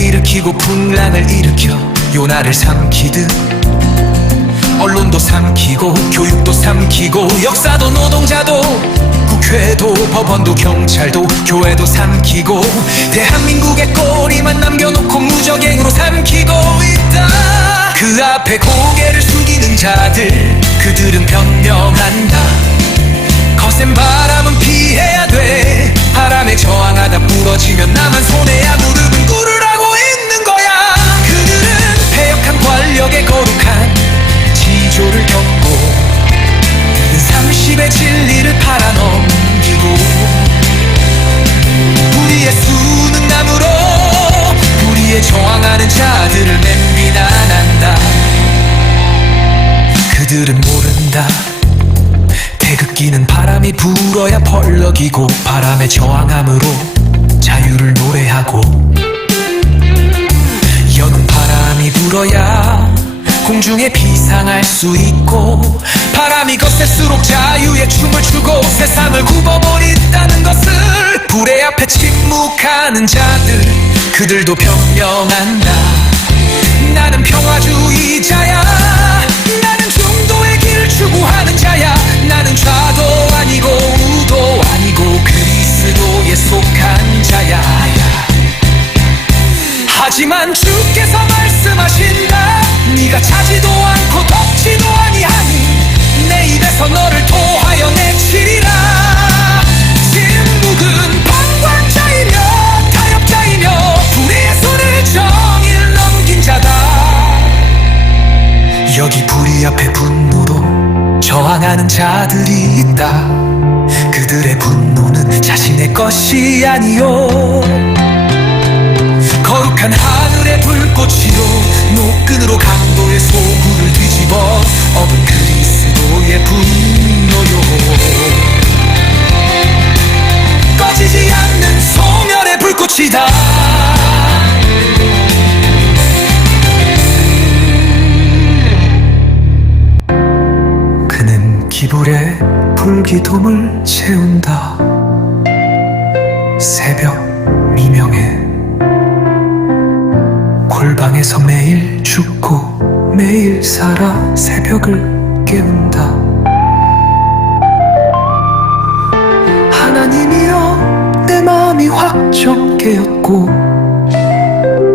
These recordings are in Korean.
일으키고 풍랑을 일으켜 요나를 삼키듯 언론도 삼키고 교육도 삼키고 역사도 노동자도 국회도 법원도 경찰도 교회도 삼키고 대한민국의 꼬리만 남겨놓고 무적행으로 삼키고 있다. 그 앞에 고개를 숙이는 자들, 그들은 변명한다. 거센 바람은 피해야 돼. 바람에 저항하다 부러지면 나만 손해야. 무릎은 꿇으라고 있는 거야. 그들은 패역한 권력의 거룩한 지조를 겪고 30의 진리를 팔아넘기고 우리의 수능남으로 우리의 저항하는 자들을 맨 비난한다. 그들은 모른다. 태극기는 바람이 불어야 펄럭이고 바람에 저항함으로 자유를 노래하고 여는 바람이 불어야 공중에 비상할 수 있고 바람이 거셀수록 자유의 춤을 추고 세상을 굽어버린다는 것을 불의 앞에 침묵하는 자들, 그들도 변명한다. 나는 평화주의자야. 나는 중도의 길을 추구하는 자야. 나는 좌도 아니고 우도 아니고 그리스도에 속한 자야. 하지만 주께서 말씀하신다. 네가 차지도 않고 덮지도 아니하니 내 입에서 너를 토하여 내치리라. 침묵은 방관자이며 타협자이며 불의의 손을 정의를 넘긴 자다. 여기 불의 앞에 분노로 저항하는 자들이 있다. 그들의 분노는 자신의 것이 아니요 거룩한 하늘의 불꽃이요 노끈으로 강도의 소굴을 뒤집어 엎은 그리스도의 분노요 꺼지지 않는 소멸의 불꽃이다. 그는 기불에 불기둥을 채운다. 새벽 미명에 골방에서 매일 죽고 매일 살아 새벽을 깨운다. 하나님이여 내 마음이 확정되었고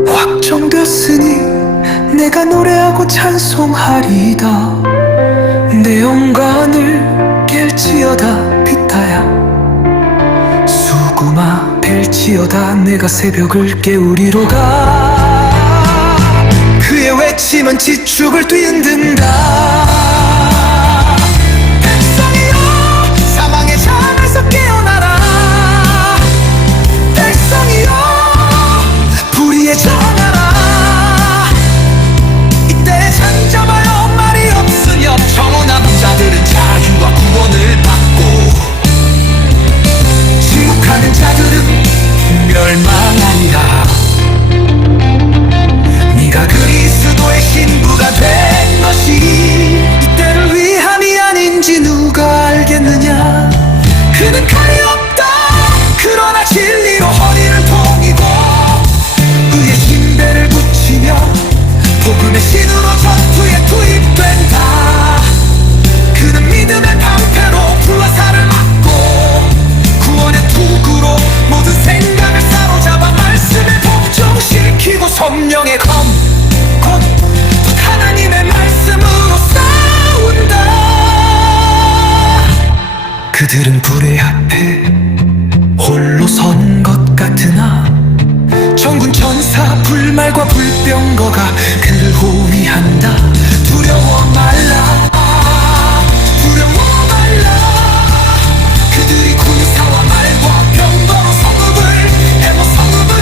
확정되었으니 내가 노래하고 찬송하리이다. 내 영광을 깰지어다 빛하야 수구마 벨지어다. 내가 새벽을 깨우리로가. 그의 외침은 지축을 뒤흔든다. 백성이여 사망의 잠에서 깨어나라. 백성이여 불의에 저항하라. 이때 잠잠하여 말이 없으며 정오남은 자들은 자유와 구원을 받고 침묵하는 자들은 멸망하리라. 네가 그리스도의 신부가 된 것이 이때를 위함이 아닌지 누가 알겠느냐. 그는 칼이 없다. 그러나 진리로 허리를 동이고 그의 신배를 붙이며 복음의 신으로 전투에 투입된다. 그는 믿음의 방패로 불화살을 맞고 구원의 투구로 모든 생각을 사로잡아 말씀을 복종시키고 성령의 검 곧 하나님의 말씀으로 싸운다. 그들은 불의 앞에 홀로 선 것 같으나 전군 천사 불말과 불병거가 그를 호위한다. 두려워 말라. 두려워 말라. 그들이 군사와 말과 병거로 성읍을 해모 성읍을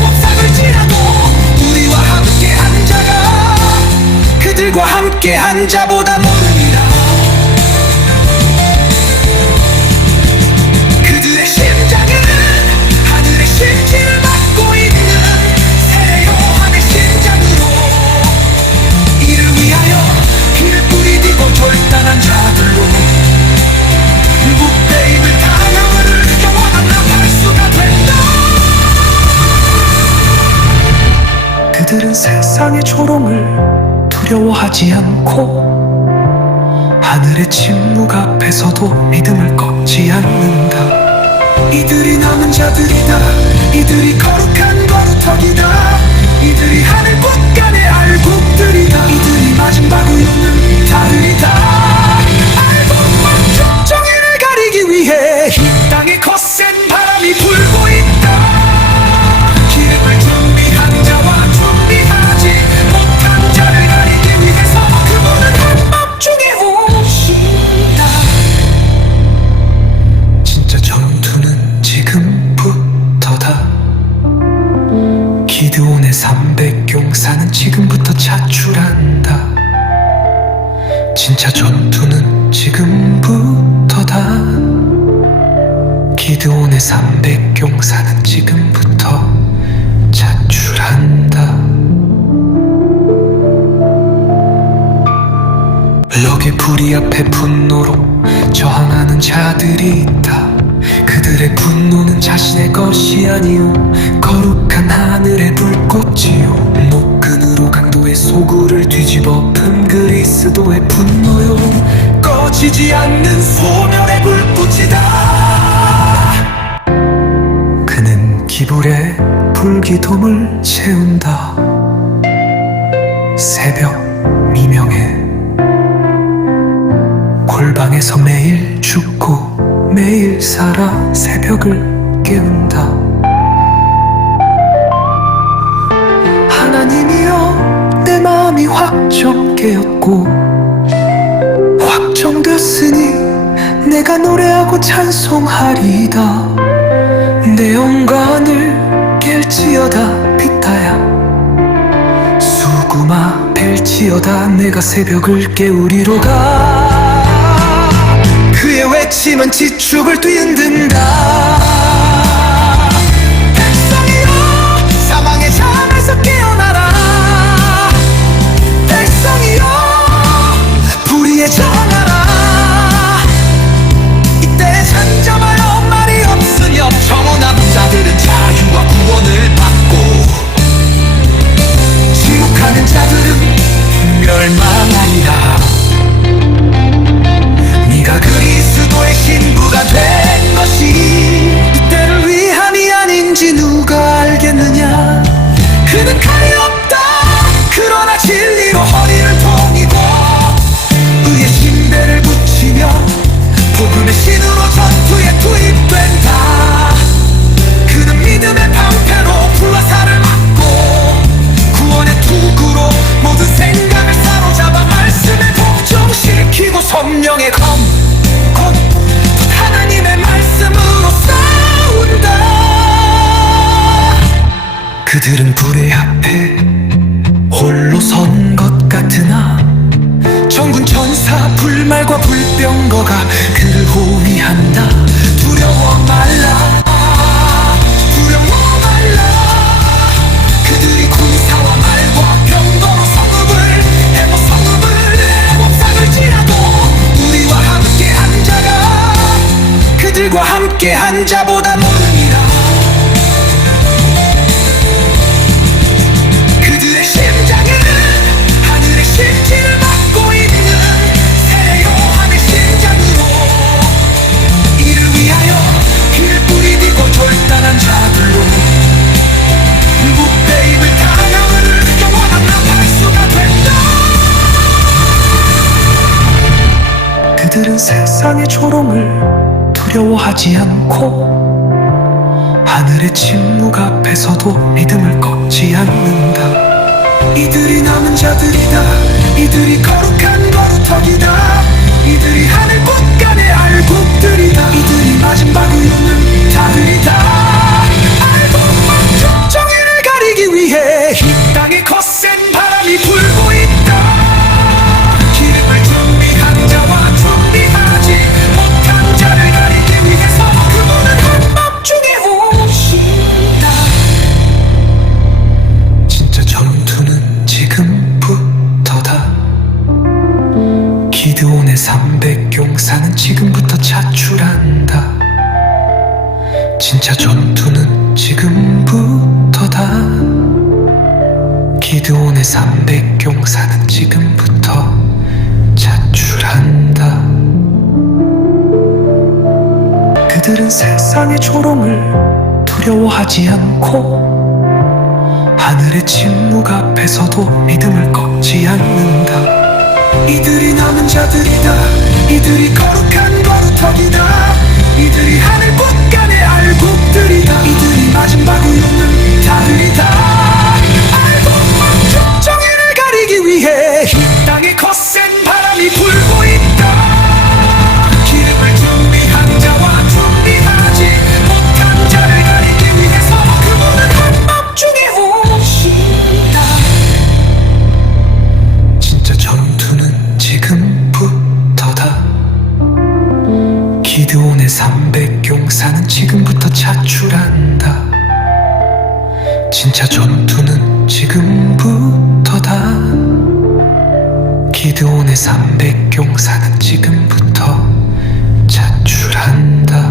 못잡을지라도 우리와 함께한 자가 그들과 함께한 자보다 모르리라. 그들의 심장은 하늘의 심지를 받고 있는 새 요한의 심장으로 이를 위하여 피를 뿌리디고 결단한 자들로 무패 입을 강함을 영원한 나팔 수가 된다. 그들은 세상의 조롱을 두려워하지 않고 하늘의 침묵 앞에서도 믿음을 꺾지 않는다. 이들이 남은 자들이다. 이들이 거룩한 거루터기다. 이들이 하늘 곳간의 알곡들이다. 이들이 마지막 우유는 다르리다. 알곡만 정의를 가리기 위해 이 땅에 거센 바람이 불고 있다. 기름을 준비한 자와 준비하지 못한 자를 가리기 위해서 그분은 한밤중에 오신다. 진짜 전투는 지금부터다. 기드온의 300용사는 지금부터 차출한다. 진짜 전투는 지금부터다. 기드온의 300용사는 지금부터 차출한다. 럭의 불이 앞에 분노로 저항하는 자들이 있다. 그들의 분노는 자신의 것이 아니요 거룩한 하늘의 불꽃이요 노끈으로 강도의 소굴을 뒤집어 픈 그리스도의 분노요 꺼지지 않는 소멸의 불꽃이다. 그는 기불에 불기돔을 채운다. 새벽 미명에 골방에서 매일 죽고 매일 살아 새벽을 깨운다. 하나님이여 내 마음이 확정 깨었고 확정됐으니 내가 노래하고 찬송하리이다. 내 영광을 깰지어다 빛다야 수구마 벨지어다. 내가 새벽을 깨우리로다. 그의 외침은 지축을 뒤흔든다. 백성이여 사망의 잠에서 깨어나라. 백성이여 불의에 저항하라. 이때 잠잠하여 말이 없으며 청혼한 자들은 자유와 구원을 받고 지옥하는 자들은 멸망하리라. 네가 그리스도의 신부가 된 것이 이때를 위함이 아닌지 누가 알겠느냐. 그는 칼이 없다. 그러나 진리로 허리를 동이고 의의 신배를 붙이며 복음의 신으로 전투에 투입된다. 그는 믿음의 방패로 불화살을 맞고 구원의 투구로 모든 생각을 사로잡아 말씀을 복종시키고 성령의 검 곧 하나님의 말씀으로 싸운다. 그들은 불의 앞에 홀로 선 것 같으나 정군 천사 불말과 불병거가 그를 호위한다. 두려워 말라. 두려워 말라. 그들이 군사와 말과 병거로 성읍을 해모 성읍을 몸삭을지라도 우리와 함께 한 자가 그들과 함께 한 자보다 모르니라. 그들의 심장은 하늘의 심지를 맡고 있는 새 요한의 심장으로 이를 위하여 길뿌리 딛고 결단한 자들로 무패임을 당함을 영원한 나팔수가 된다. 그들은 세상의 조롱을 두려워하지 않고 하늘의 침묵 앞에서도 믿음을 꺾지 않는다. 이들이 남은 자들이다. 이들이 거룩한 거루터기다. 이들이 하늘 곳간의 알곡들이다. 이들이 마지막 우유는 다르리다. 알곡만 정의를 가리기 위해 이 땅에 거센 바람이 불고 있다. 기름을 준비한 자와 준비하지 못한 자를 가리기 위해서 그분은 한밤중에 오신다. 진짜 전투는 지금부터다. 기드온의 300용사는 지금부터 차출한다. 진짜 전투는 지금부터다. 기드온의 300용사는 지금부터 자출한다. 그들은 세상의 조롱을 두려워하지 않고 하늘의 침묵 앞에서도 믿음을 꺾지 않는다. 이들이 남은 자들이다. 이들이 거룩한 거룩턱이다. 이들이 하늘 곳간의 알곡들이다. 이들이 마지막 우유는 다들이다. 알곡만족 정의를 가리기 위해 이 땅에 거센 바람이 불고 있다. 기름을 준비한 자와 준비하지 못한 자를 가리기 위해서 그분은 한밤중에 오신다. 진짜 전투는 지금부터다. 기드온의 300용사는 지금부터 자출한다. 진짜 전투는 지금부터다. 기드온의 300용사는 지금부터 자출한다.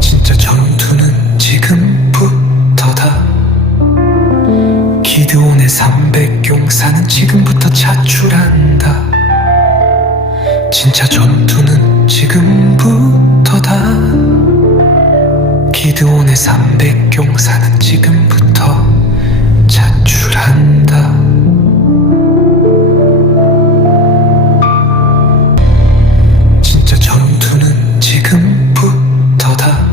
진짜 전투는 지금부터다. 기드온의 300용사는 지금부터 자출한다. 진짜 전투는 지금부터다. 기드온의 300용사는 지금부터 자출한다. 진짜 전투는 지금부터다.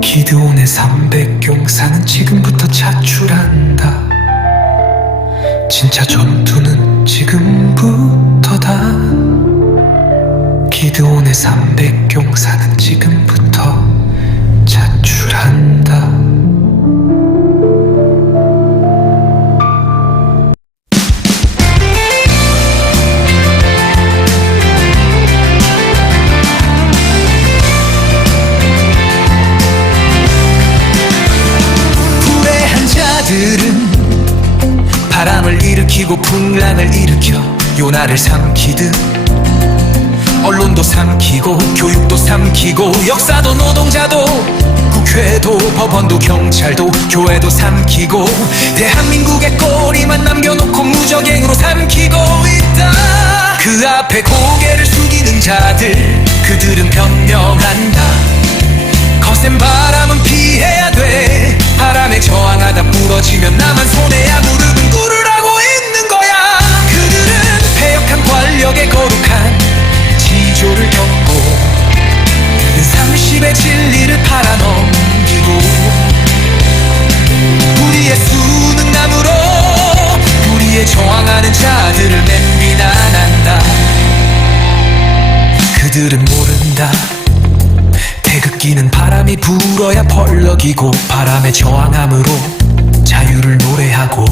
기드온의 300용사는 지금부터 자출한다. 진짜 전투는 지금부터다. 기드온의 300용사는 지금부터 자출한다. 불의한 자들은 바람을 일으키고 풍랑을 일으켜 요나를 삼키듯 언론도 삼키고 교육도 삼키고 역사도 노동자도 국회도 법원도 경찰도 교회도 삼키고 대한민국의 꼬리만 남겨놓고 무적행으로 삼키고 있다. 그 앞에 고개를 숙이는 자들 그들은 변명한다. 거센 바람은 피해야 돼. 바람에 저항하다 부러지면 나만 손해야. 무릎은 꿇으라고 있는 거야. 그들은 패역한 권력의 거룩한 지조를 겪고 그는 30의 진리를 팔아넘기고 우리의 수능남으로 우리의 저항하는 자들을 맨 비난한다. 그들은 모른다. 태극기는 바람이 불어야 펄럭이고 바람에 저항함으로 자유를 노래하고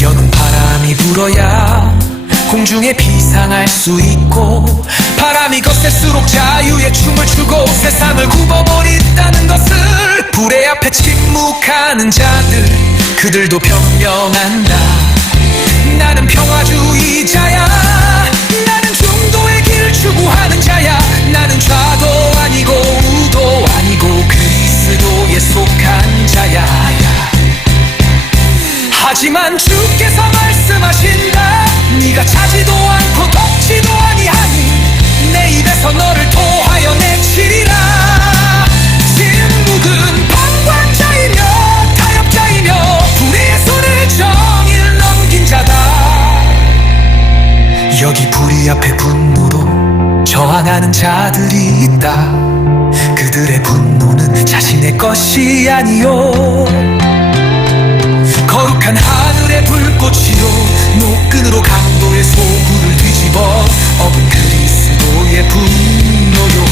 여는 바람이 불어야 공중에 비상할 수 있고 바람이 거셀수록 자유의 춤을 추고 세상을 굽어버린다는 것을 불의 앞에 침묵하는 자들 그들도 변명한다. 나는 평화주의자야. 나는 중도의 길을 추구하는 자야. 나는 좌도 아니고 우도 아니고 그리스도에 속한 자야. 하지만 주께서 말씀하신다. 네가 차지도 않고 덮지도 아니하니 내 입에서 너를 토하여 내치리라. 침묵은 방관자이며 타협자이며 불의의 손을 정의를 넘긴 자다. 여기 불의 앞에 분노로 저항하는 자들이 있다. 그들의 분노는 자신의 것이 아니요 거룩한 하늘의 불꽃이요 노끈으로 강도의 소굴을 뒤집어 엎은 그리스도의 분노요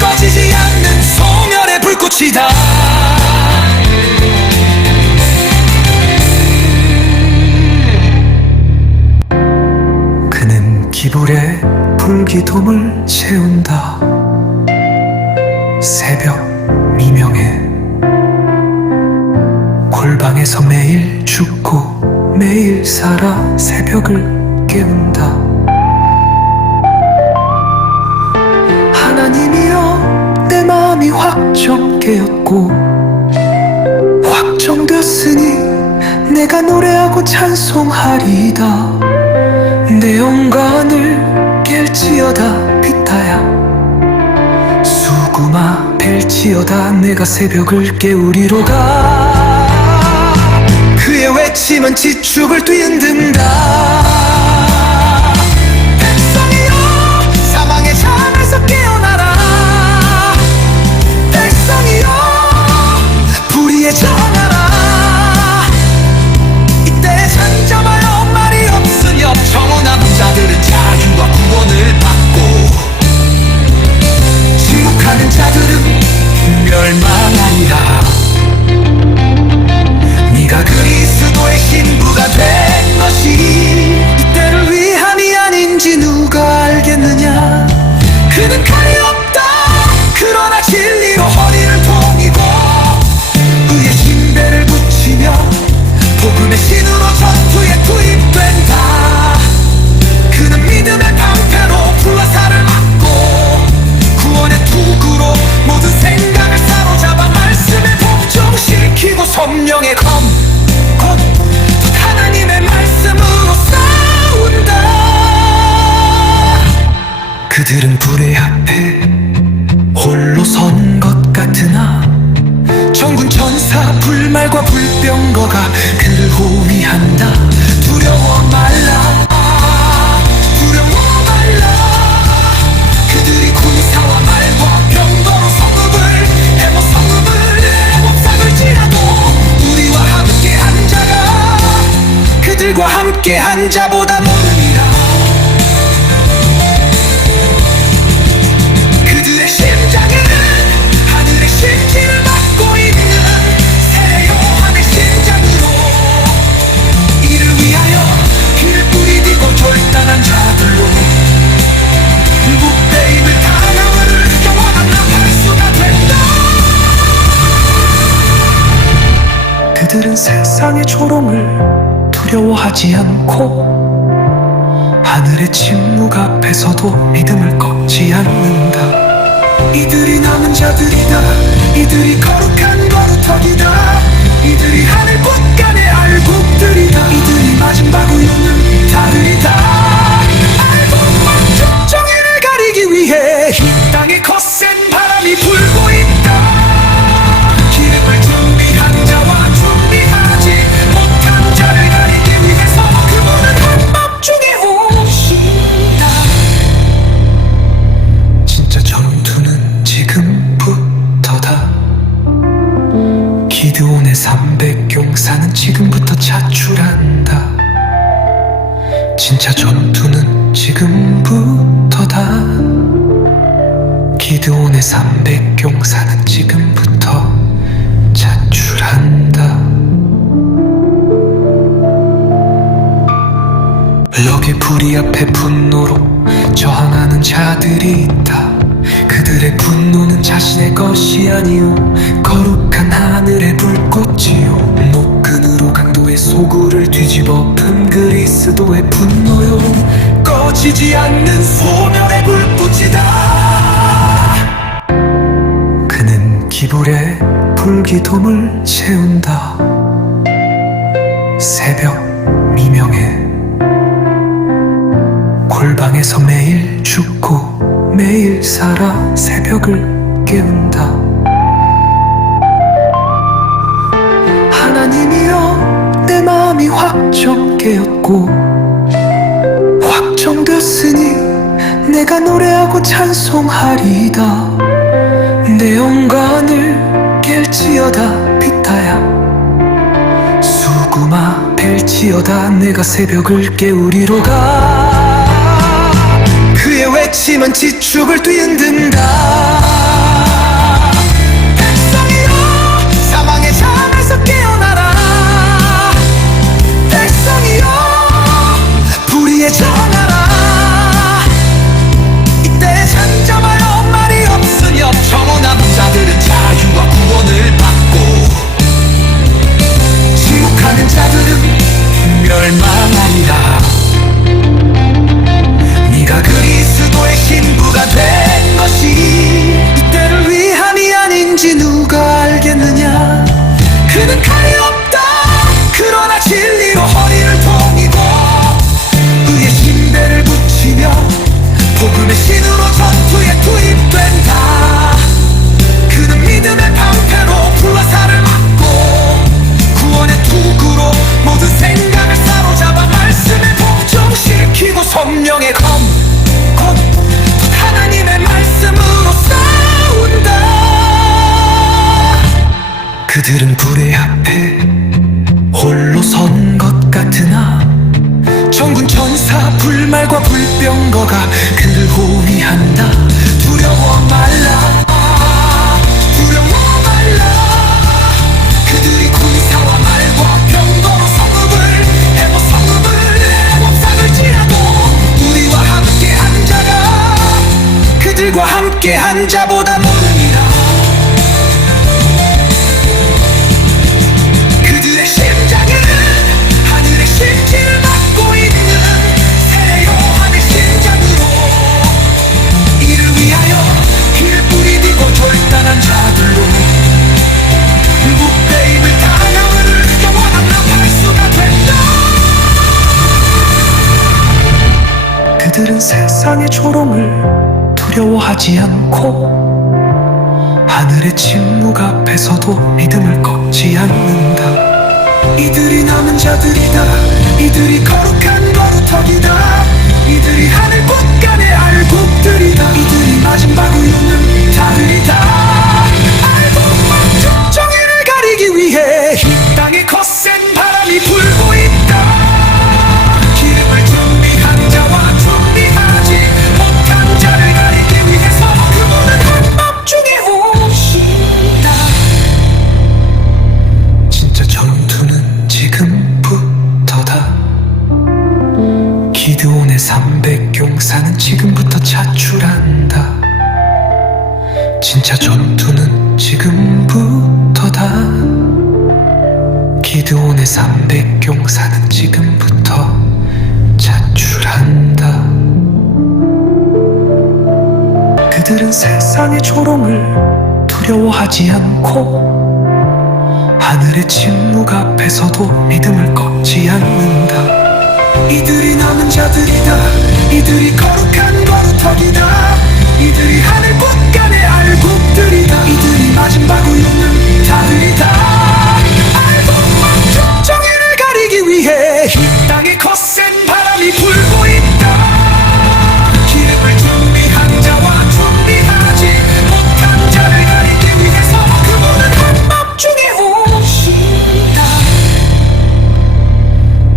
꺼지지 않는 소멸의 불꽃이다. 그는 기불에 불기둥을 세운다. 새벽 미명에 골방에서 매일 죽고 매일 살아 새벽을 깨운다. 확정 깨었고 확정되었으니 내가 노래하고 찬송하리이다. 내 영광을 깰지어다 피타야. 수구마 벨지어다. 내가 새벽을 깨우리로다. 그의 외침은 지축을 뒤흔든다. 백성이여 사망의 잠에서 깨어나라. 백성이여 불의에 전하라. 이때 잠잠하여 말이 없으며 청혼한 자들은 자유와 구원을 받고 침묵하는 자들은 멸망하리라. 네가 그리스도의 신부가 된 것이 이때를 위함이 아닌지 누가 알겠느냐. 그는 칼이 없다. 그러나 진리로 허리를 동이고 의의 신배를 붙이며 복음의 신으로 전투에 투입된다. 그는 믿음의 방패로 불화살을 맞고 구원의 투구로 모든 생각을 사로잡아 말씀을 복종시키고 성령의 검 곧 하나님의 말씀으로 싸운다. 그들은 불의 앞에 홀로 선 것 같으나 정군 천사 불말과 불병거가 그를 호위한다. 두려워 말라. 두려워 말라. 그들이 군사와 말과 병거로 성읍을 해모 성읍을 해법삼을지라도 우리와 함께한 자가 그들과 함께한 자보다 모르니라. 그들의 심장에는 하늘의 심지를 맡고 있는 새 요한의 심장으로 이를 위하여 길을 뿌리디고 결단한 자들로 무배임을 당하는 영원한 나팔수가 된다. 그들은 세상의 조롱을 두려워하지 않고 하늘의 침묵 앞에서도 믿음을 꺾지 않는다. 이들이 남은 자들이다. 이들이 거룩한 거룩턱이다. 이들이 하늘 곳간의 알곡들이다. 이들이 마지막 우유는 다르리다. 알곡만 정의를 가리기 위해 이 땅에 거센 바람이 불고 있다. 기름을 준비한 자와 준비하지 못한 자를 가리기 위해서 그분은 한밤중에 오신다. 진짜 전투는 지금부터다. 기드온의 300용사는 지금부터 자출한다. 진짜 전투는 지금부터다. 기드온의 300용사는 지금부터 자출한다. 럭의 불이 앞에 분노로 저항하는 자들이 있다. 그들의 분노는 자신의 것이 아니요 거룩한 하늘의 불꽃이요 노끈으로 강도의 소굴을 뒤집어 픈 그리스도의 분노요 꺼지지 않는 소멸의 불꽃이다. 그는 기불에 불기돔을 채운다. 새벽 미명에 골방에서 매일 죽고 매일 살아 새벽을 깨운다. 하나님이여 내 마음이 확정 깨었고 확정되었으니 내가 노래하고 찬송하리이다. 내 영광을 깰지어다 피타야. 수구마 벨지어다. 내가 새벽을 깨우리로다. 그의 외침은 지축을 뒤흔든다. 백성이여 사망의 잠에서 깨어나라. 백성이여 불의에 전하라. 이때 잠잠하여 말이 없으며 청혼한 자들은 자유와 구원을 받고 침묵하는 자들은 멸망하리라. 네가 그리스도의 신부가 된 것이 어둠의 신으로 전투에 투입된다. 그는 믿음의 방패로 불화살을 맞고 구원의 투구로 모든 생각을 사로잡아 말씀에 복종시키고 성령의 검 하나님의 말씀으로 싸운다. 그들은 불의 앞에 홀로 선 것 같으나 정군 천사 불말과 불병거가 그를 호위한다. 두려워 말라, 두려워 말라. 그들이 군사와 말과 병거로 성읍을 해고 성읍을 몸삭을 찌라도 우리와 함께한 자가 그들과 함께한 자보다 모르니라. 그들의 심장에는 하늘의 심지를 맡고 있는 세례 요한의 심장으로 이를 위하여 길 뿌리디고 결단한 자들로 무패임을 당함을 영원한 나팔 수가 된다. 그들은 세상의 조롱을 두려워하지 않고 하늘의 침묵 앞에서도 믿음을 꺾지 않는다. 이들이 남은 자들이다. 이들이 거룩한 거루터기다. 이들이 하늘 곳간의 알곡들이다. 이들이 마지막 우유는 자들이다. 알곡만 정의를 가리기 위해 이 땅에 거센 바람이 불고 있다. 기름을 준비한 자와 준비하지 못한 자를 가리기 위해서 그분은 한밤중에 오신다. 진짜 전투는 지금부터다. 기드온의 300용사는 지금부터 차출한다. 진짜 전투는 지금부터다. 기드온의 300용사는 지금부터 차출한다. 그들은 세상의 조롱을 두려워하지 않고 하늘의 침묵 앞에서도 믿음을 꺾지 않는다. 이들이 남은 자들이다. 이들이 거룩한 거루터기다. 이들이 하늘 곳간의 알곡들이다. 이들이 마지막 우유는 자들이다. 알곡만 정의를 가리기 위해 이 땅에 거센 바람이 불고 있다. 기름을 준비한 자와 준비하지 못한 자를 가리기 위해서 그분은 한밤중에 오신다.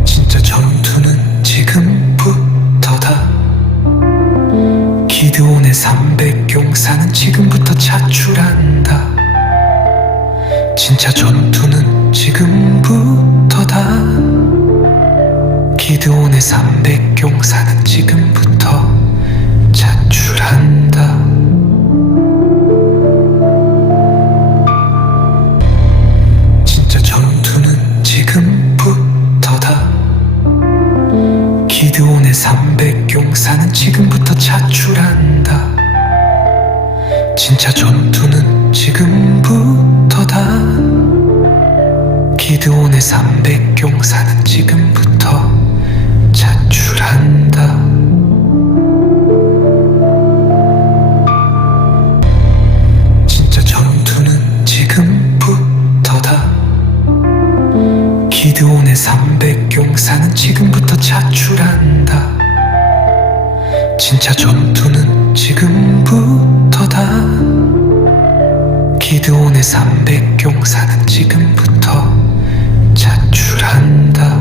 진짜 전투는 지금부터다. 기드온의 300용사는 지금부터 차출한다. 진짜 전투는 지금부터다. 기드온의 300용사는 지금부터 차출한다. 진짜 전투는 지금부터다. 기드온의 300용사는 지금부터 차출한다. 진짜 전투는 지금부터다. 기드온의 300용사는 지금부터 차출한다. 진짜 전투는 지금부터다. 기드온의 300용사는 지금부터 차출한다. 진짜 전투는 지금부터다. 기드온의 300용사는 지금부터 차출한다.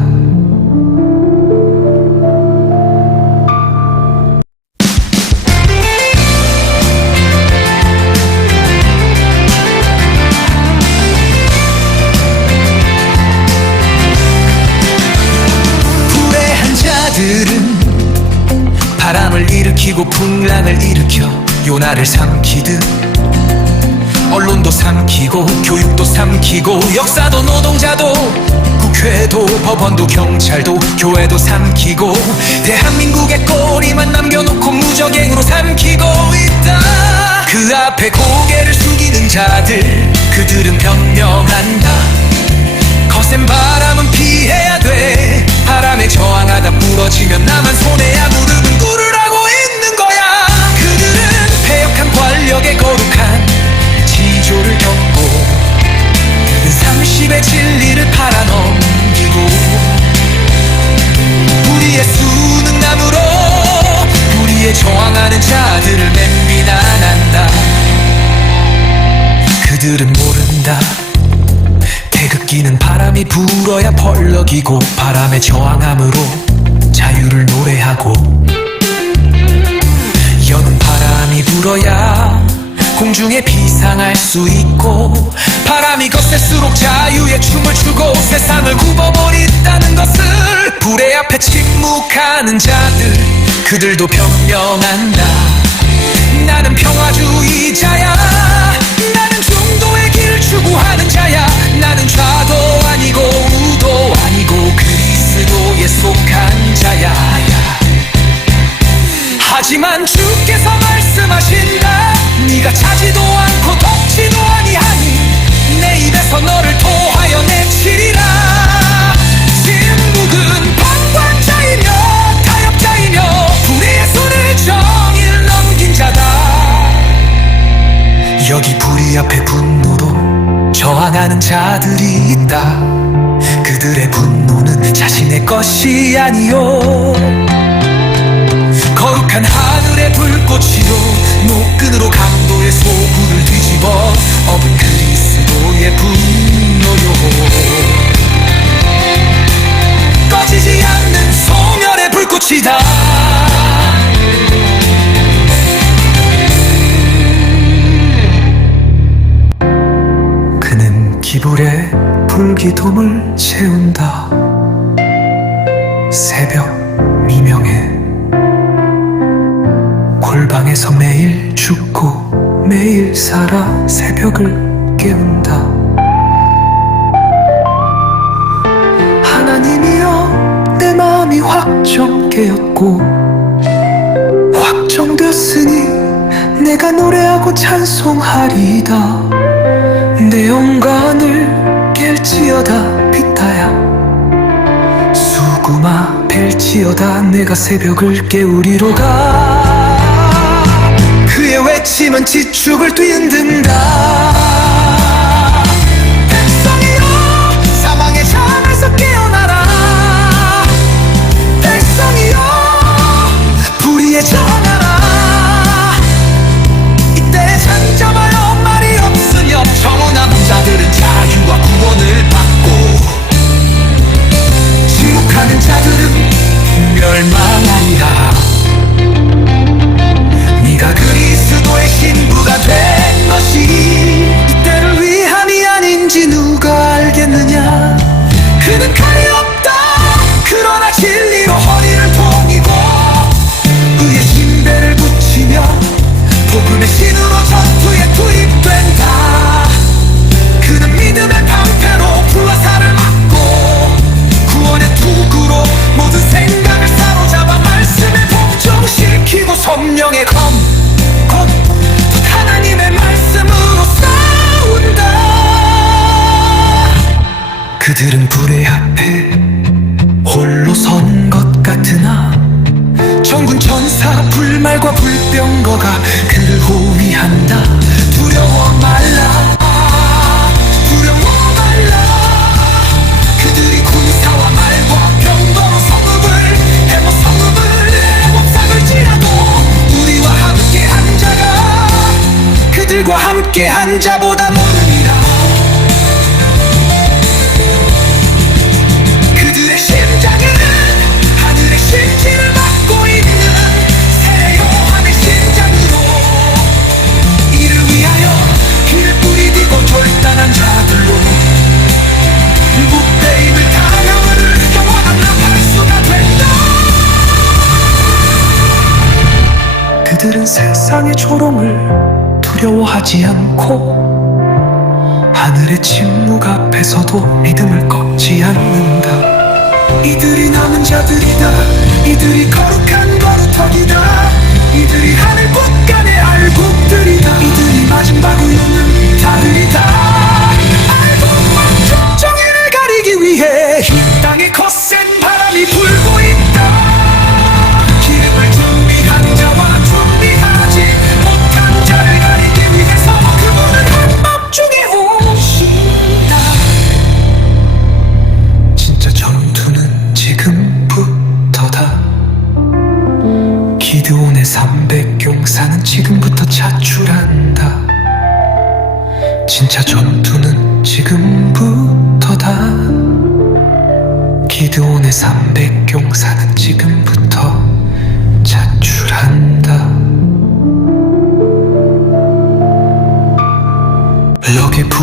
불의한 자들은 바람을 일으키고 풍랑을 일으켜 요나를 삼키듯 언론도 삼키고 교육도 삼키고 역사도 노동자도 국회도 법원도 경찰도 교회도 삼키고 대한민국의 꼬리만 남겨놓고 무적행으로 삼키고 있다. 그 앞에 고개를 숙이는 자들 그들은 변명한다. 거센 바람은 피해야 돼. 바람에 저항하다 부러지면 나만 손해야. 무릎은 꿇으라고 있는 거야. 넘기고 바람의 저항함으로 자유를 노래하고 여는 바람이 불어야 공중에 비상할 수 있고 바람이 거셀수록 자유의 춤을 추고 세상을 굽어버린다는 것을 불의 앞에 침묵하는 자들 그들도 변명한다. 나는 평화주의자야. 나는 중도의 길을 추구하는 자야. 나는 좌도 아니고 우도 아니고 그리스도에 속한 자야. 하지만 주께서 말씀하신다. 네가 차지도 않고 덮지도 아니하니 내 입에서 너를 토하여 내치리라. 침묵은 방관자이며 타협자이며 불의의 손을 정의를 넘긴 자다. 여기 불의 앞에 분노로 저항하는 자들이 있다. 그들의 분노는 자신의 것이 아니요 거룩한 하늘의 불꽃이요 노끈으로 강도의 소굴을 뒤집어 업은 그리스도의 분노요 꺼지지 않는 소멸의 불꽃이다. 그는 기불에 불기돔을 채운다. 새벽 미명에 골방에서 매일 죽고 매일 살아 새벽을 깨운다. 하나님이여 내 마음이 확정 깨었고 확정되었으니 내가 노래하고 찬송하리이다. 내 영광을 깰지어다 빛다야 수구마 벨지어다 내가 새벽을 깨우리로다. 그의 외침은 지축을 뒤흔든다. 백성이여 사망의 잠에서 깨어나라. 백성이여 불의에 저항하라. 이때 잠잠하여 말이 없으며 정언하는 자들은 자유와 구원을 받고 침묵하는 자들은 멸망하리라. 네가 그리스도의 신부가 된 것이 이때를 위함이 아닌지 누가 알겠느냐. 그는 칼이 없다. 그러나 진리로 허리를 동이고 의의 신배를 붙이며 복음의 신으로 전투에 투입된다. 그는 믿음의 방패로 불화살을 맞고 구원의 투구로 모든 생각을 사로잡아 말씀에 복종시키고 성령의 검 곧 하나님의 말씀으로 싸운다. 그들은 불의 앞에 홀로 선 것 같으나 천군 천사 불말과 불병거가 그를 호위한다. 두려워 말라 두려워 말라. 그들이 군사와 말과 병거로 성읍을 해모 성읍을 해목상을 지라도 우리와 함께한 자가 그들과 함께한 자보다 모르니라. 그들의 심장에는 하늘의 심지를 받고 있는 새 여호와의 심장으로 이를 위하여 길 뿌리디고 결단한 자들로 무패임을 당하를 영원한 나팔수가 된다. 그들은 세상의 조롱을 두려워하지 않고 하늘의 침묵 앞에서도 믿음을 꺾지 않는다. 이들이 남은 자들이다. 이들이 거룩한 거룩턱이다. 이들이 하늘 곳간의 알곡들이다. 이들이 마지막 우유는 자들이다. 알곡만 정의를 가리기 위해 이 땅에 거센 바람이 불고 있다. 기름을 준비한 자와 준비하지 못한 자를 가리기 위해서 그분은 한밤중에 오신다. 진짜 전투는 지금부터다. 기드온의 300용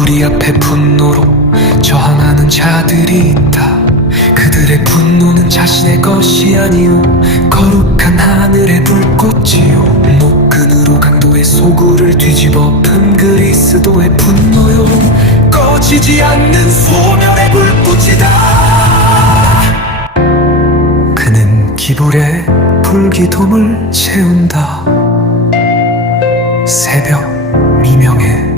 우리 앞에 분노로 저항하는 자들이 있다. 그들의 분노는 자신의 것이 아니요 거룩한 하늘의 불꽃이요 목근으로 강도의 소굴을 뒤집어 픈 그리스도의 분노요 꺼지지 않는 소멸의 불꽃이다. 그는 기불에 불기둥을 채운다. 새벽 미명에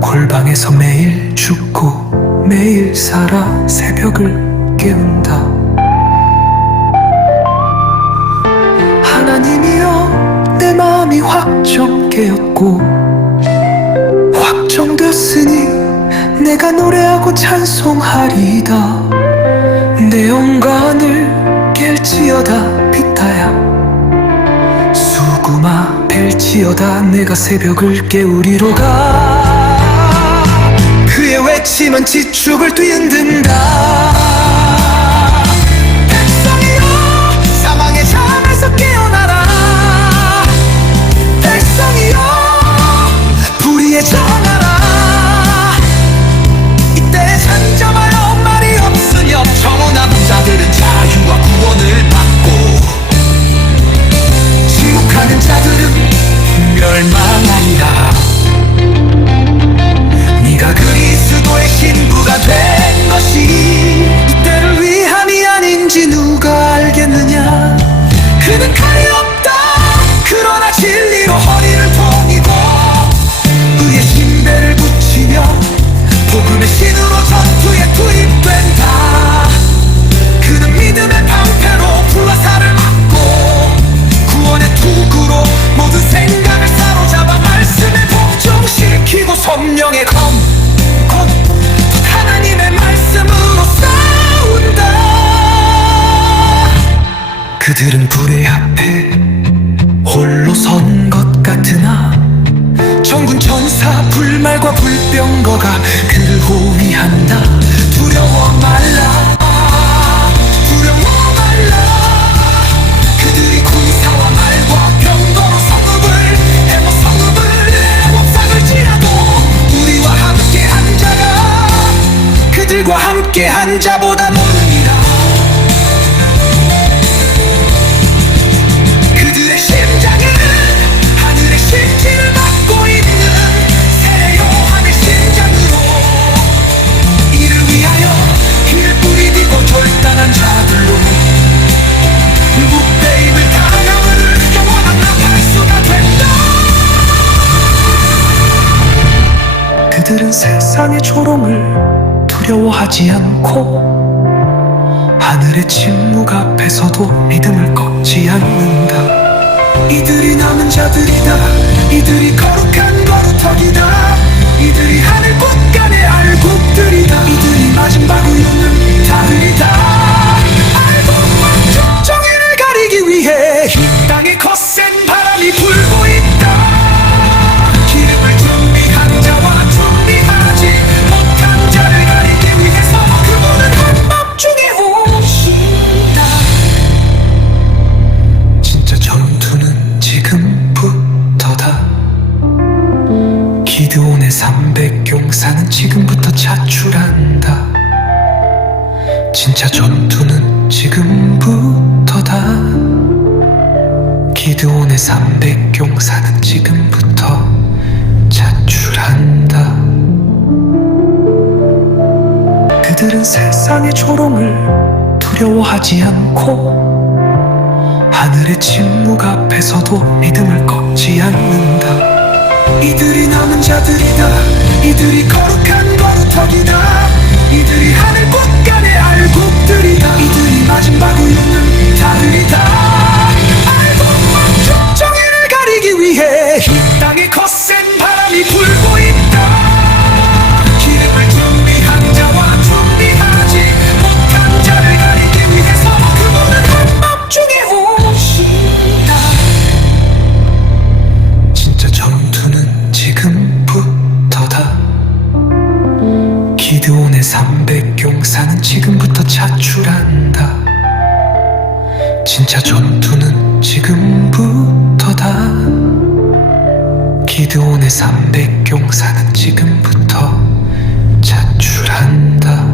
골방에서 매일 죽고 매일 살아 새벽을 깨운다. 하나님이여 내 마음이 확정 깨었고 확정됐으니 내가 노래하고 찬송하리이다. 내 영광을 깰지어다 비타야 수구마 벨지어다 내가 새벽을 깨우리로가. 그의 외침은 지축을 뒤흔든다. 백성이여 사망의 잠에서 깨어나라. 백성이여 불의에 정하라. 이때 잠잠하여 말이 없으며 청혼한 자들은 자유와 구원을 받고 침묵하는 자들은 멸망하리라. 네가 그리스도의 신부가 된 것이 이때를 위함이 아닌지 누가 알겠느냐. 그는 칼이 없다. 그러나 진리로 허리를 동이고 의의 신배를 붙이며 복음의 신으로 전투에 투입된다. 그는 믿음의 방패로 불화살을 맞고 구원의 투구로 모든 생각을 사로잡아 말씀에 복종시키고 성령의 검 곧 하나님의 말씀으로 싸운다. 그들은 불의 앞에 홀로 선 것 같으나 정군 천사 불말과 불병거가 그를 호위한다. 두려워 말라. 두려워 말라. 그들이 군사와 말과 병거로 성읍을 해머 성읍을 옥상을 지나도 우리와 함께 한 자가 그들과 함께 한 자보다 모르니라. 그들의 심장은 하늘의 심지를 받고 있는 새 여호와의 심장으로 이를 위하여 길 뿌리디고 결단한 자들로 무대 입을 강함을 영원한 나팔 수가 된다. 그들은 세상의 조롱을 두려워하지 않고 하늘의 침묵 앞에서도 믿음을 꺾지 않는다. 이들이 남은 자들이다. 이들이 거룩한 거룩턱이다. 이들이 하늘 곳간의 알곡들이다. 이들이 맞은 바구유는 다르리다. 알곡만 정의를 가리기 위해 이 땅에 거센 바람이 불고 있다. 기름을 준비한 자와 준비하지 못한 자를 가리기 위해서 그분은 한밤중에 오신다. 진짜 전투는 지금부터다. 기드온의 300용사는 지금부터 차출한다. 진짜 전투는 지금부터다. 기드온의 300용사는 지금부터 차출한다. 그들은 세상의 조롱을 두려워하지 않고 하늘의 침묵 앞에서도 믿음을 꺾지 않는다. 이들이 남은 자들이다. 이들이 거룩한 거룩턱이다. 이들이 하늘 곳간의 알곡들이다. 이들이 맞은 바구유는 다르리다. 알곡만 정의를 가리기 위해 이 땅에 거센 바람이 불고 있다. 기름을 준비한 자와 준비하지 못한 자를 가리기 위해서 그분은 한밤중에 오신다. 진짜 전투는 지금부터다. 기드온의 300용사는 지금부터 차출한다. 진짜 전투는 지금부터다. 기드온의 300용사는 지금부터 자출한다.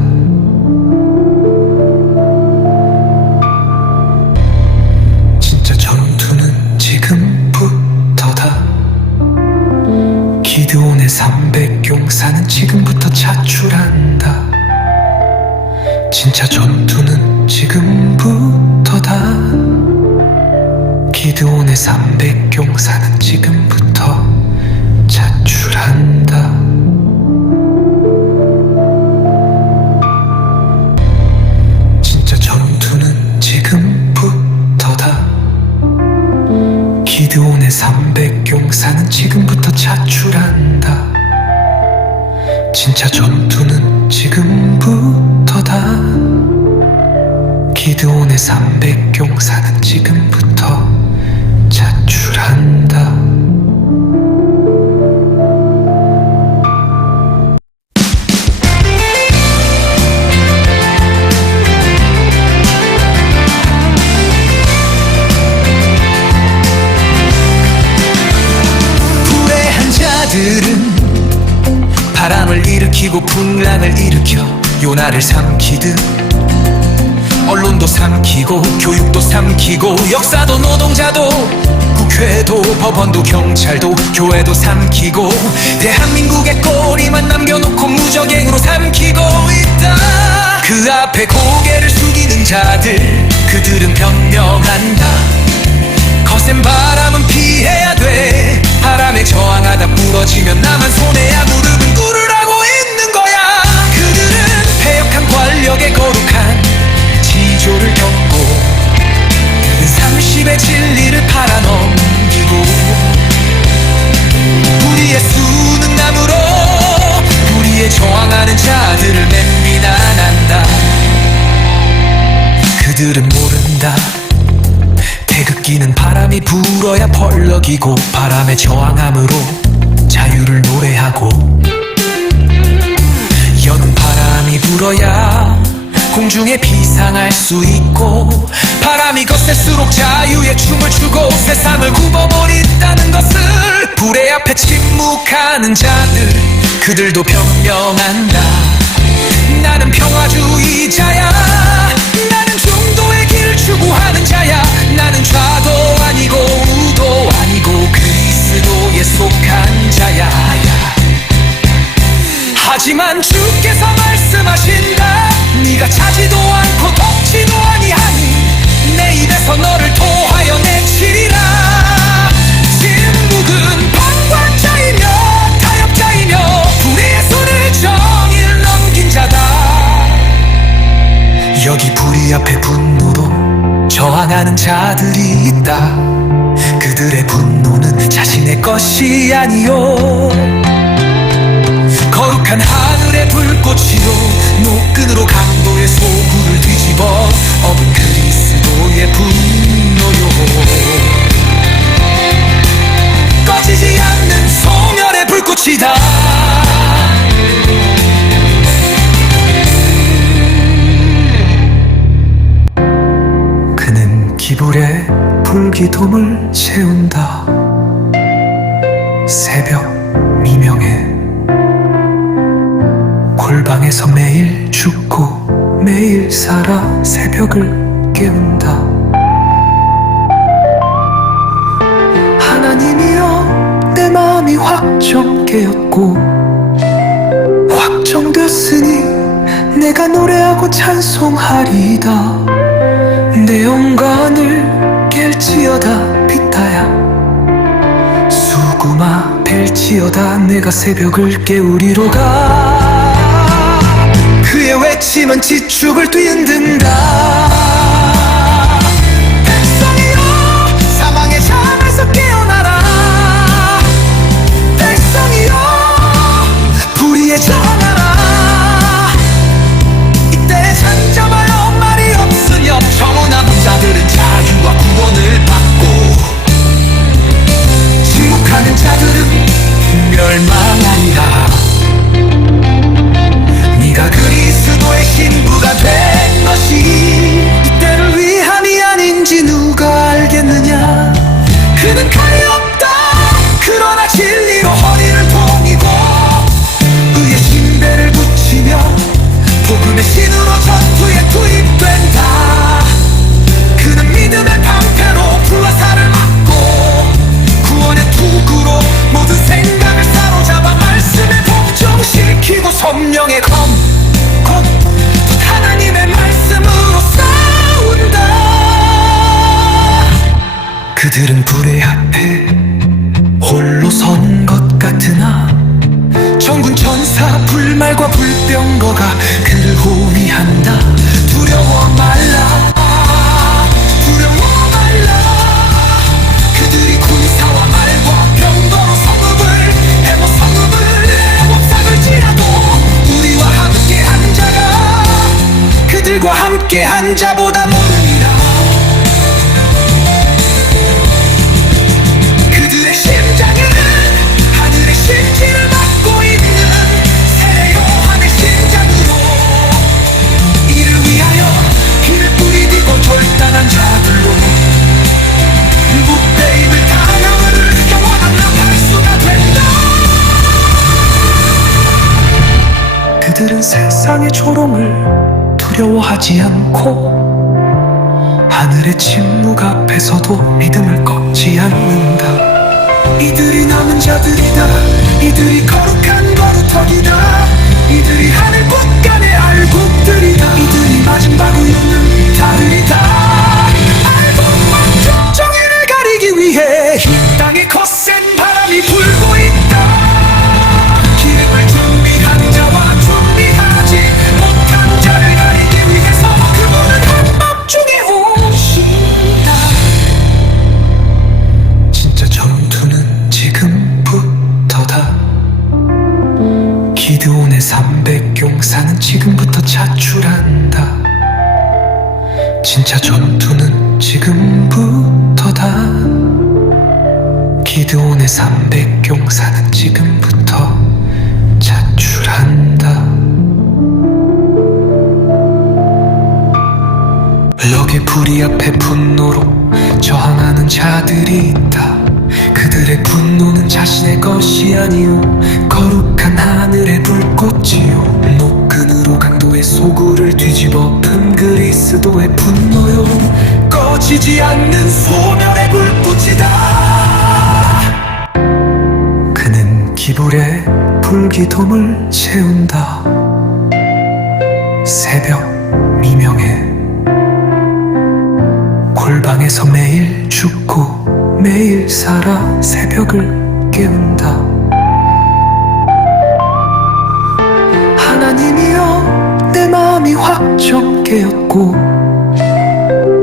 진짜 전투는 지금부터다. 기드온의 300용사는 지금부터 자출한다. 진짜 전투는 지금부터다. 기드온의 300용사는 지금부터 자출한다. 진짜 전투는 지금부터다. 기드온의 300용사는 지금부터 자출한다. 진짜 전투는 지금부터다. 기드온의 300용사는 지금부터 자출한다. 불의한 자들은 바람을 일으키고 풍랑을 일으켜 요나를 삼키듯 언론도 삼키고 교육도 삼키고 역사도 노동자도 국회도 법원도 경찰도 교회도 삼키고 대한민국의 꼬리만 남겨놓고 무적행으로 삼키고 있다. 그 앞에 고개를 숙이는 자들 그들은 변명한다. 거센 바람은 피해야 돼. 바람에 저항하다 부러지면 나만 손해야. 무릎은 꿇으라고 있는 거야. 그들은 패역한 권력의 거룩한 지조를 겪고 30의 진리를 팔아넘기고 불의의 수능남으로 불의에 저항하는 자들을 맨비난한다. 그들은 모른다. 태극기는 바람이 불어야 펄럭이고 바람에 저항함으로 자유를 노래하고 여는 바람이 불어야 공중에 비상할 수 있고 바람이 거셀수록 자유의 춤을 추고 세상을 굽어버린다는 것을 불의 앞에 침묵하는 자들 그들도 변명한다. 나는 평화주의자야. 나는 중도의 길을 추구하는 자야. 나는 좌도 아니고 우도 아니고 그리스도에 속한 자야. 하지만 주께서 말씀하신다. 네가 차지도 않고 덮지도 아니하니 내 입에서 너를 토하여 내치리라. 진묵은 방관자이며 타협자이며 불의의 손을 정의를 넘긴 자다. 여기 불의 앞에 분노로 저항하는 자들이 있다. 그들의 분노는 자신의 것이 아니요 거룩한 하늘의 불꽃이요 노끈으로 강도의 소굴을 뒤집어 업은 그리스도의 분노요 꺼지지 않는 소멸의 불꽃이다. 그는 기불에 불기둥을 채운다. 새벽 미명에 골방에서 매일 죽고 매일 살아 새벽을 깨운다. 하나님이여 내 마음이 확정 깨었고 확정되었으니 내가 노래하고 찬송하리이다. 내 영광을 깰지어다 빛다야. 수구마 벨지어다. 내가 새벽을 깨우리로가. 그의 외침은 지축을 뒤흔든다. 백성이여 사망의 잠에서 깨어나라. 백성이여 불의에 저항하라. 이때 잠잠하여 말이 없으며 정언하는 자들은 자유와 구원을 받고 침묵하는 자들은 멸망하리라. 네가 그리스도의 신부가 된 것이 함께한 자보다 모르리라. 그들의 심장은 하늘의 실지를 맡고 있는 세요한의 심장으로 이를 위하여 피를 뿌리디고 결단한 자들로 무대 입을 당함을 영원한 나팔수가 된다. 그들은 세상의 조롱을 두려워하지 않고 하늘의 침묵 앞에서도 믿음을 꺾지 않는다. 이들이 남은 자들이다. 이들이 거룩한 거룩턱이다. 이들이 하늘 곳간의 알곡들이다. 이들이 마지막 우유는 다르리다. 알곡만 정의를 가리기 위해 이 땅에 거센 바람이 불고 있다. 기름을 준비한 자와 준비하지 못한 자를 가리기 위해서 그분은 한밤중에 오신다. 진짜 전투는 지금부터다. 기드온의 300용사는 지금부터 차출한다. 진짜 전투는 지금부터다. 기드온의 300용사는 지금부터 차출한다. 럭의 불이 앞에 분노로 저항하는 자들이 있다. 그들의 분노는 자신의 것이 아니요 거룩한 하늘의 불꽃이요 노끈으로 강도의 소굴을 뒤집어 픈 그리스도의 분노요 꺼지지 않는 소멸의 불꽃이다. 그는 기불에 불기돔을 채운다. 새벽 미명에 골방에서 매일 죽고 매일 살아 새벽을 깨운다. 하나님이여 내 마음이 확정 깨었고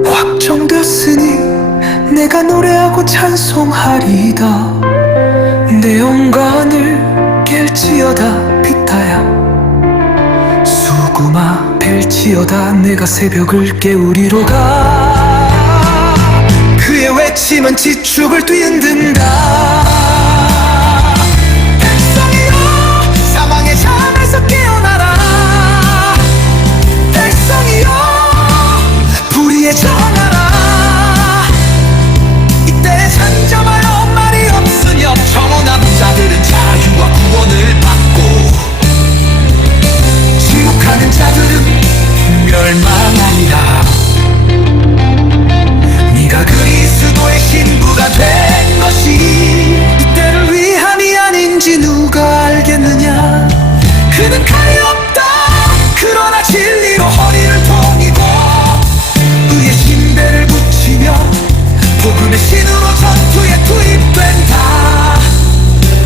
확정되었으니 내가 노래하고 찬송하리이다. 내 영광을 깰지어다 피타야 수구마 벨지어다. 내가 새벽을 깨우리로가. 그의 외침은 지축을 뒤흔든다. 백성이여 사망의 잠에서 깨어나라. 백성이여 불의에 저항하라. 이때 잠잠하여 말이 없으며 청혼한 자들은 자유와 구원을 받고 침묵하는 자들은 멸망하리라. 네가 그리스도의 신부가 된 것이 이때를 위함이 아닌지 누가 알겠느냐. 그는 칼이 없다. 그러나 진리로 허리를 동이고 의의 신대를 붙이며 복음의 신으로 전투에 투입된다.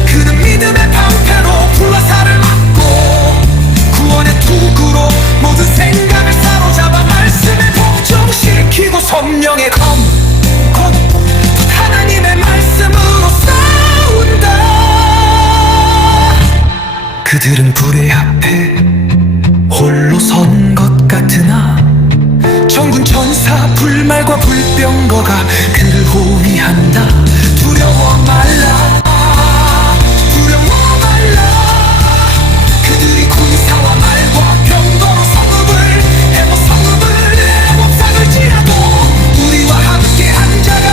그는 믿음의 방패로 불화살을 맞고 구원의 투구로 모든 생각을 사로잡아 말씀에 복종시키고 성령의 검 곧 하나님의 말씀으로 싸운다. 그들은 불의 앞에 홀로 선 것 같으나 전군 천사 불말과 불병거가 그를 호위한다. 두려워 말라. 두려워 말라. 그들이 군사와 말과 병거로 성읍을 해모 성읍을 해목상을지라도 우리와 함께한 자가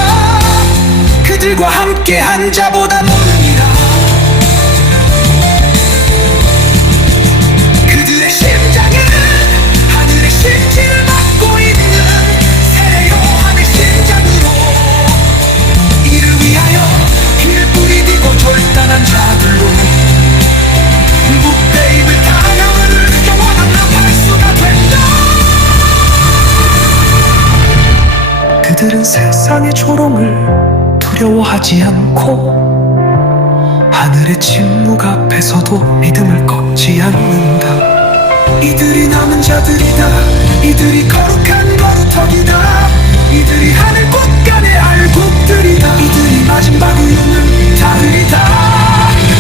그들과 함께한 자보다 모르니라. 그들의 심장은 하늘의 실지를 맡고 있는 세요한의 심장으로 이를 위하여 피를 뿌리디고 결단한 자들로 무대 입을 당함을 영원한 나팔수가 된다. 그들은 세상의 조롱을 두려워하지 않고 하늘의 침묵 앞에서도 믿음을 꺾지 않는다. 이들이 남은 자들이다. 이들이 거룩한 거룩턱이다. 이들이 하늘 곳간의 알곡들이다. 이들이 마지막 우유는 다르리다.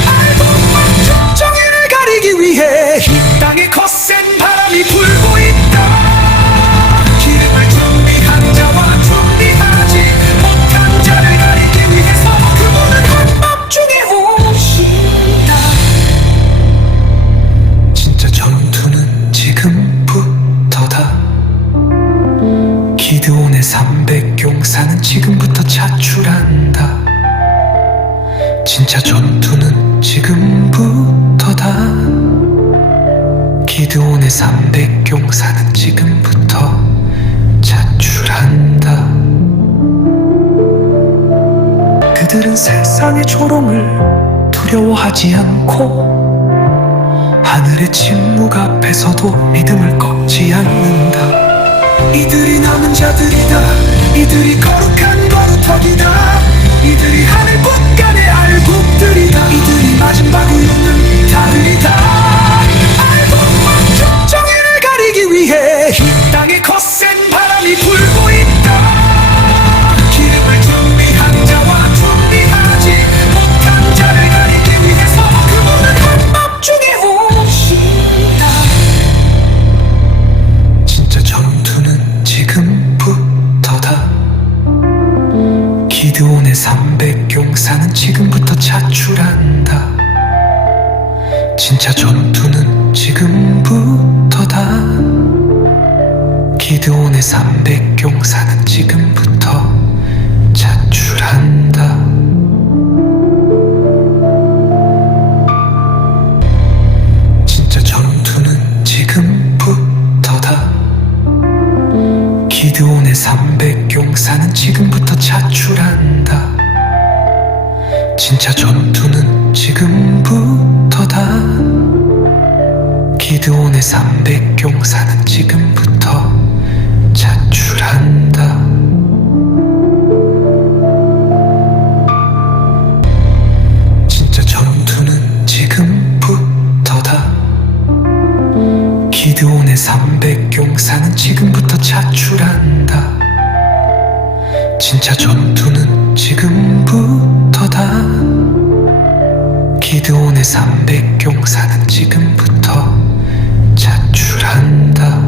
알곡만 정의를 가리기 위해 이 땅에 거센 바람이 불고 있다. 진짜 전투는 지금부터다. 기드온의 300용사는 지금부터 자출한다. 그들은 세상의 조롱을 두려워하지 않고 하늘의 침묵 앞에서도 믿음을 꺾지 않는다. 이들이 남은 자들이다. 이들이 거룩한 거룩턱이다. 이들이 하늘 곳간의 알곡들이다. 이들이 맞은 바구요는 다르리다. 알곡만 정의를 가리기 위해 이 땅에 거센 바람이 불고 있다. 기름을 준비한 자와 준비하지 못한 자를 가리기 위해서 그분은 한밤 중에 오신다. 진짜 전투는 지금부터다. 기드온의 300용사는 지금부터 자출한다. 진짜 전투는 지금부터다. 기드온의 300용사는 지금부터 자출한다. 진짜 전투는 지금부터다. 기드온의 300용사는 지금부터 자출한다. 진짜 전투는 지금부터다. 기드온의 300용사는 지금부터 자출한다. 진짜 전투는 지금부터다. 기드온의 300용사는 지금부터 자출한다. 진짜 전투는 지금부터다. 기드온의 300용사는 지금부터 자출한다.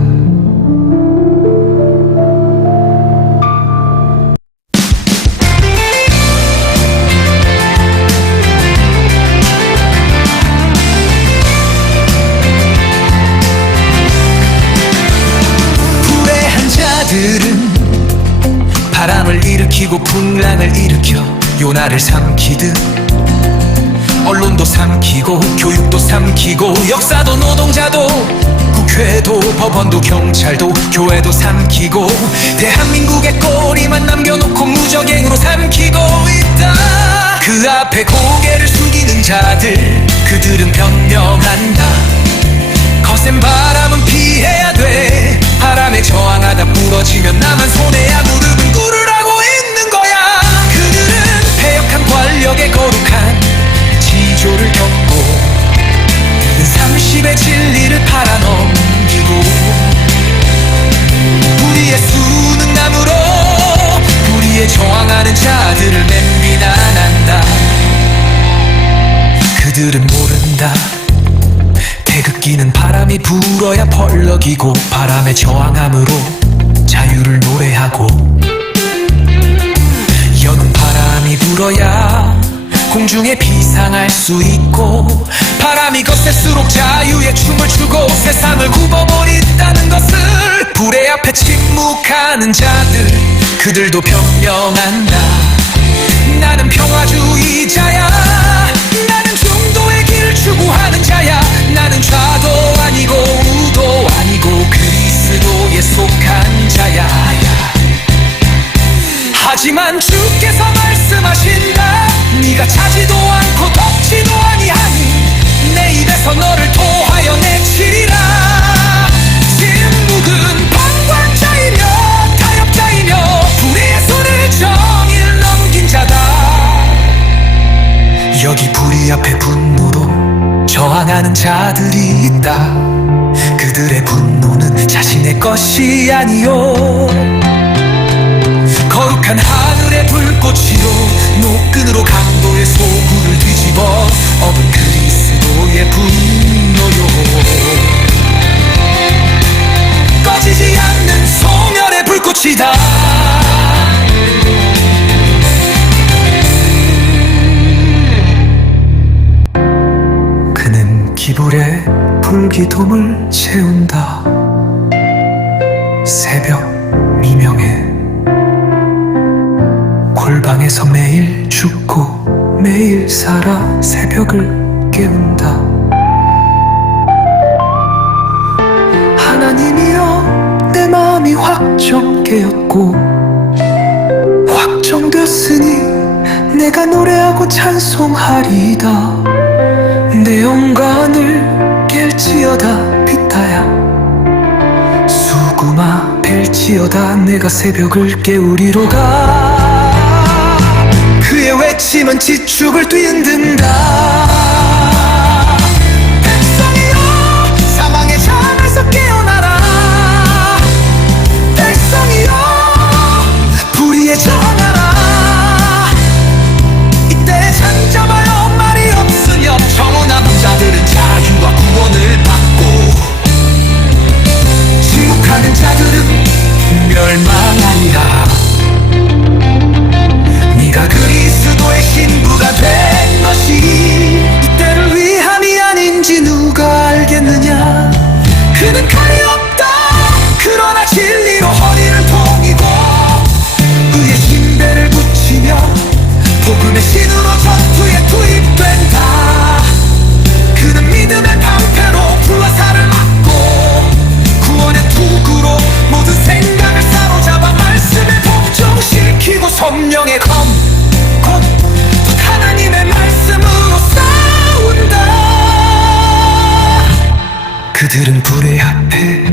불의한 자들은 바람을 일으키고 풍랑을 일으켜 요나를 삼키듯 언론도 삼키고 교육도 삼키고 역사도 노동자도 국회도 법원도 경찰도 교회도 삼키고 대한민국의 꼬리만 남겨놓고 무적행으로 삼키고 있다. 그 앞에 고개를 숙이는 자들 그들은 변명한다. 거센 바람은 피해야 돼. 바람에 저항하다 부러지면 나만 손해야. 무릎은 꿇으라고 있는 거야. 그들은 패역한 권력의 거룩한 지조를 겪고 30의 진리를 팔아넘기고 불의의 수능남으로 불의에 저항하는 자들을 맨 비난한다. 그들은 모른다. 태극기는 바람이 불어야 펄럭이고 바람에 저항함으로 자유를 노래하고 여는 바람이 불어야 공중에 비상할 수 있고 바람이 거셀수록 자유의 춤을 추고 세상을 굽어버린다는 것을 불의 앞에 침묵하는 자들 그들도 변명한다. 나는 평화주의자야. 나는 중도의 길을 추구하는 자야. 나는 좌도 아니고 우도 아니고 그리스도에 속한 자야. 하지만 주께서 말씀하신다. 네가 차지도 않고 덮지도 아니하니 내 입에서 너를 토하여 내치리라. 침묵은 방관자이며 타협자이며 불의의 손을 정의를 넘긴 자다. 여기 불의 앞에 분노로 저항하는 자들이 있다. 그들의 분노는 자신의 것이 아니요 거룩한 하늘의 불꽃이요 노끈으로 강도의 소굴을 뒤집어 엎은 그리스도의 분노요 꺼지지 않는 소멸의 불꽃이다. 그는 기불에 불기둥을 채운다. 새벽 미명에 골방에서 매일 죽고 매일 매일 살아 새벽을 깨운다. 하나님이여 내 마음이 확정 깨었고 확정되었으니 내가 노래하고 찬송하리이다. 내 영광을 깰지어다 피타야 수구마 벨지어다. 내가 새벽을 깨우리로가. 그의 외침은 지축을 뒤흔든다. 백성이여 사망의 잠에서 깨어나라. 백성이여 불의에 전하라. 이때 잠잠하여 말이 없으며 청혼한 자들은 자유와 구원을 받고 침묵하는 자들은 멸망하리라. 네가 그리스도의 신부가 된 것이 이때를 위함이 아닌지 누가 알겠느냐. 그는 칼이 없다. 그러나 진리로 허리를 통이고 의의 신배를 붙이며 복음의 신으로 전투에 투입된다. 그는 믿음의 방패로 불화살을 맞고 구원의 투구로 모든 생각을 사로잡아 말씀에 복종시키고 성령의 검 곧 하나님의 말씀으로 싸운다. 그들은 불의 앞에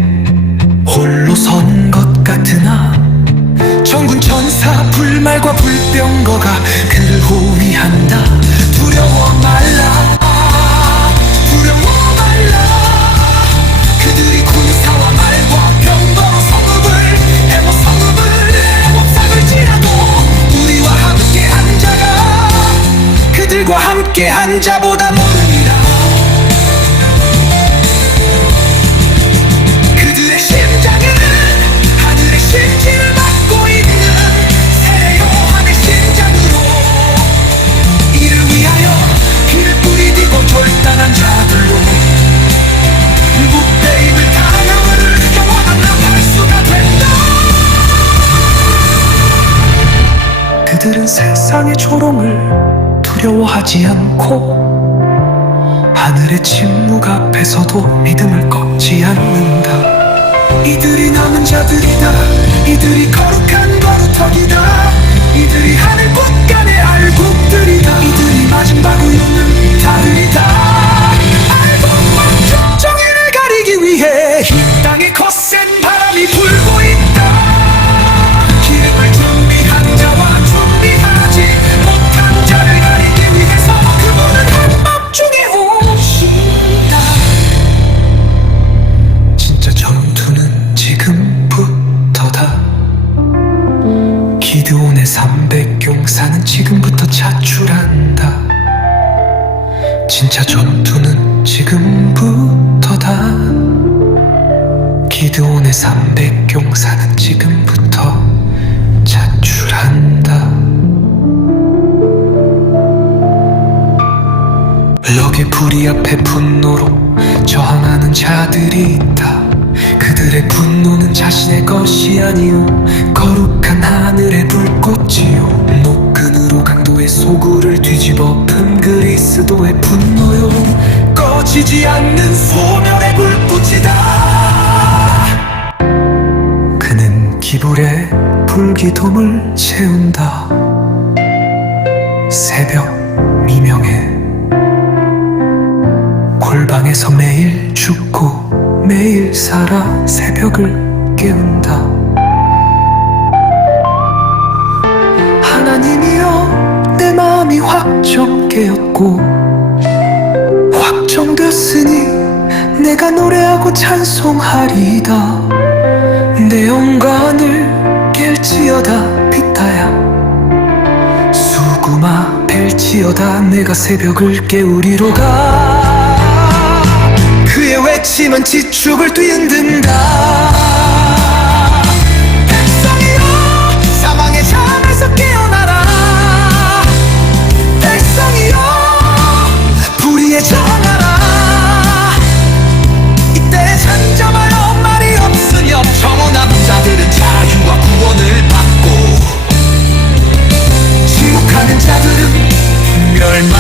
홀로 선 것 같으나 전군 천사 불말과 불병거가 그를 호위한다. 두려워 말라. 두려워 말라. 그들이 군사와 말과 병거로 성읍을 해모 성읍을 해목삼을지라도 우리와 함께한 자가 그들과 함께한 자보다 모르리라. 그들의 심장은 하늘의 심지를 받고 있는 새 요한의 심장으로 이를 위하여 피를 뿌리디고 결단한 자들로 무패 입을 당함을 영원한 나팔 수가 된다. 그들은 세상의 조롱을 두려워하지 않고 하늘의 침묵 앞에서도 믿음을 꺾지 않는다. 이들이 남은 자들이다. 이들이 거룩한 거룩턱이다. 이들이 하늘 곳간의 알곡들이다. 이들이 마지막 우유는 다르리다. 알곡만 정의를 가리기 위해 이 땅에 거센 바람이 불고 있다. 기름을 준비한 자와 준비하지 못한 자를 가리기 위해서 그분은 한밤중에 오신다. 진짜 전투는 지금부터다. 기드온의 300용사는 지금부터 차출한다. 진짜 전투는 지금부터다. 기드온의 300용사는 지금부터 차출한다. 럭의 불이 앞에 분노로 저항하는 자들이 있다. 그들의 분노는 자신의 것이 아니요 거룩한 하늘의 불꽃이요 노끈으로 강도의 소굴을 뒤집어 픈 그리스도의 분노요 꺼지지 않는 소멸의 불꽃이다. 그는 기불에 불기돔을 채운다. 새벽 미명에 골방에서 매일 죽고 매일 살아 새벽을 깨운다. 하나님이여 내 마음이 확정 깨었고 확정됐으니 내가 노래하고 찬송하리이다. 내 영광을 깰지어다 피타야 수구마 벨지어다. 내가 새벽을 깨우리로가. 그의 외침은 지축을 뒤흔든다. 백성이여 사망의 잠에서 깨어나라. 백성이여 불의에 전하라. 이때 잠잠하여 말이 없으며 청혼한 자들은 자유와 구원을 받고 침묵하는 자들은 멸망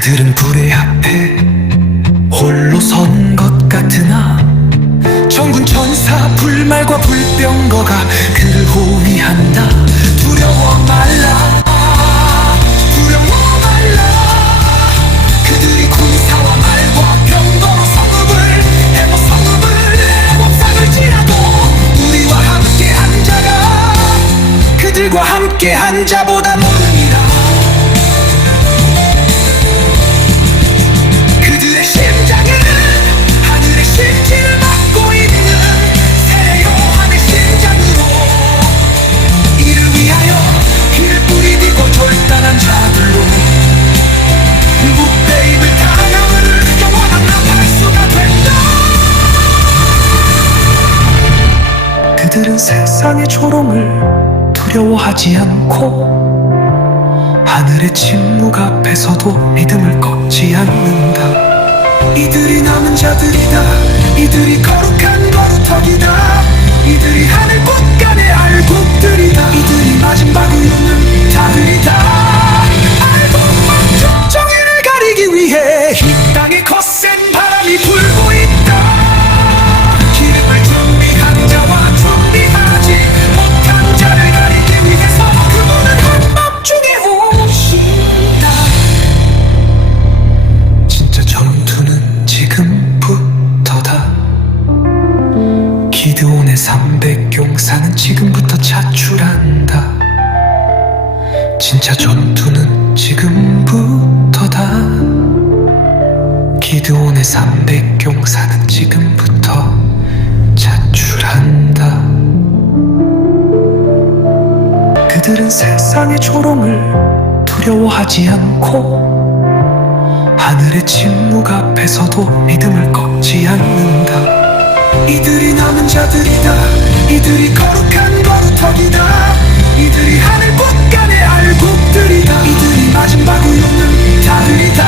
그들은 불의 앞에 홀로 선 것 같으나 정군 천사 불말과 불병거가 그를 호위한다. 두려워 말라, 두려워 말라. 그들이 군사와 말과 병거로 성읍을 해머 성읍을 몸삭을지라도 우리와 함께한 자가 그들과 함께한 자보다 모르니라. 그들의 심장에는 하늘의 심지를 맡고 있는 새 요한의 심장으로 이를 위하여 길 뿌리디고 졸단한 자들로 무패임을 당함을 영원한 나팔 수가 된다. 그들은 세상의 조롱을 두려워하지 않고 하늘의 침묵 앞에서도 믿음을 꺾지 않는다. 이들이 남은 자들이다. 이들이 거룩한 거룩턱이다. 이들이 하늘 꽃간의 알곡들이다. 이들이 마지막 의로는 자들이다. 알곡만 정의를 가리기 위해 이 땅에 거센 바람이 불고 있다. 기름을 준비한 자와 준비하지 못한 자를 가리기 위해서 그분은 한밤중에 오신다. 진짜 전투는 지금부터다. 기드온의 300용사는 지금부터 차출한다. 진짜 전투는 지금부터다. 기드온의 300용사는 지금부터 차출한다. 그들은 세상의 조롱을 두려워하지 않고 하늘의 침묵 앞에서도 믿음을 꺾지 않는다. 이들이 남은 자들이다. 이들이 거룩한 거룩턱이다. 이들이 하늘 꽃간의 알곡들이다. 이들이 마지막 의로는 자들이다.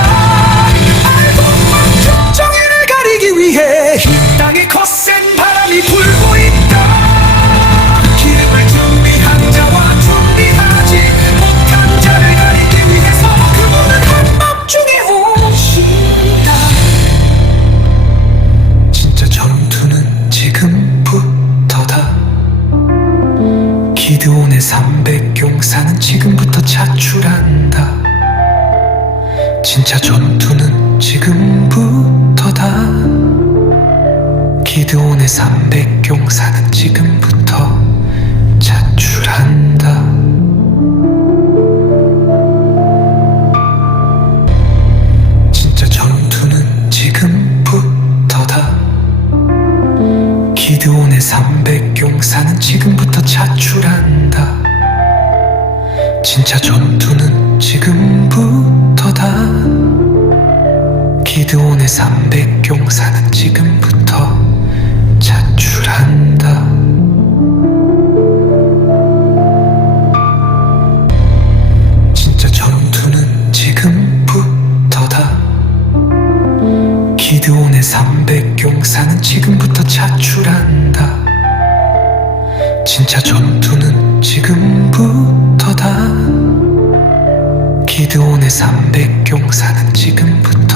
알곡만 정의를 가리기 위해 이 땅에 거센 바람이 불고 있다. 기름을 준비한 자와 준비하지 못한 자를 가리기 위해서 그분은 한밤중에 오신다. 진짜 전투는 지금부터다. 기드온의 300용사는 지금부터 차출한다. 진짜 전투는 지금부터다. 기드온의 300용사는 지금부터 차출한다. 진짜 전투는 지금부터다. 기드온의 300용사는 지금부터 차출한다. 진짜 전투는 지금부터다. 기드온의 300용사는 지금부터 차출한다. 진짜 전투는 지금부터다. 기드온의 300용사는 지금부터 차출한다. 진짜 전투는 지금부터다. 기드온의 300용사는 지금부터